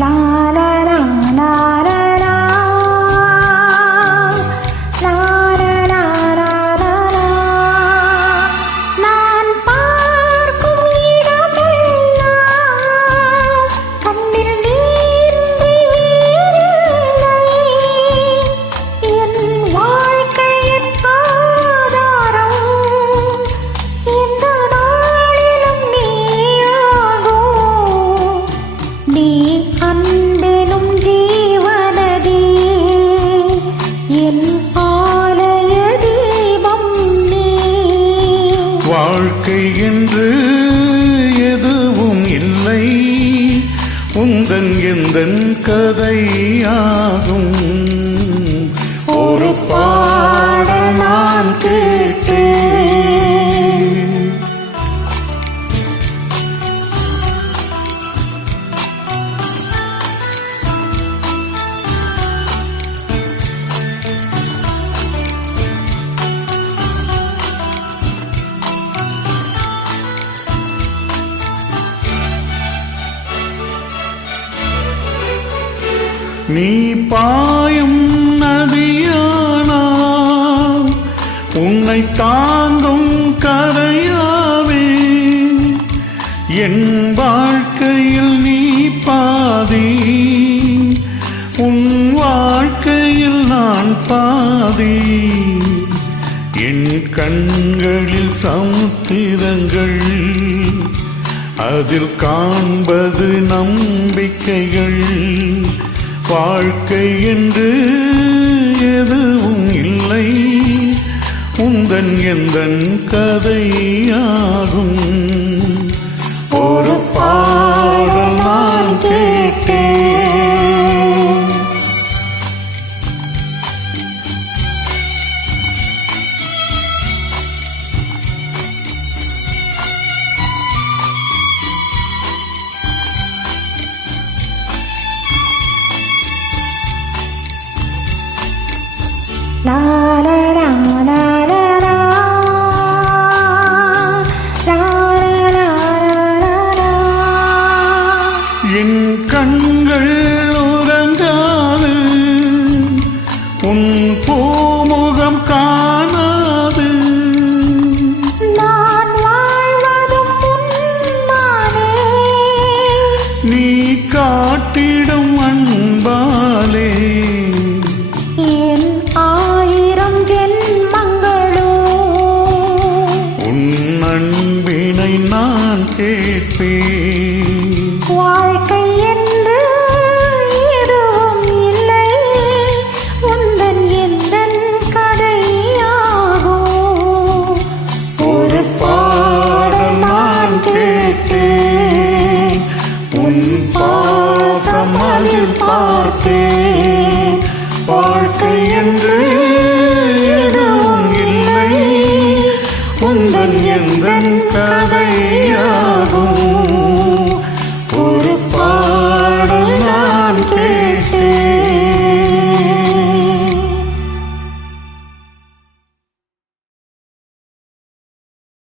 la வாழ்க்கை என்று எதுவும் இல்லை. உந்தன் எந்தன் கதையாகும். ஒரு பா நீ பாயும் நதியானா உன்னை தாங்கும் கரையாவே. என் வாழ்க்கையில் நீ பாதி உன் வாழ்க்கையில் நான் பாதி. என் கண்களில் சமுத்திரங்கள் அதில் காண்பது நம்பிக்கைகள். வாழ்க்கை என்று எதுவும் இல்லை. உந்தன் எந்தன் கதையாகும். ஒரு Nah, வாழ்க்கை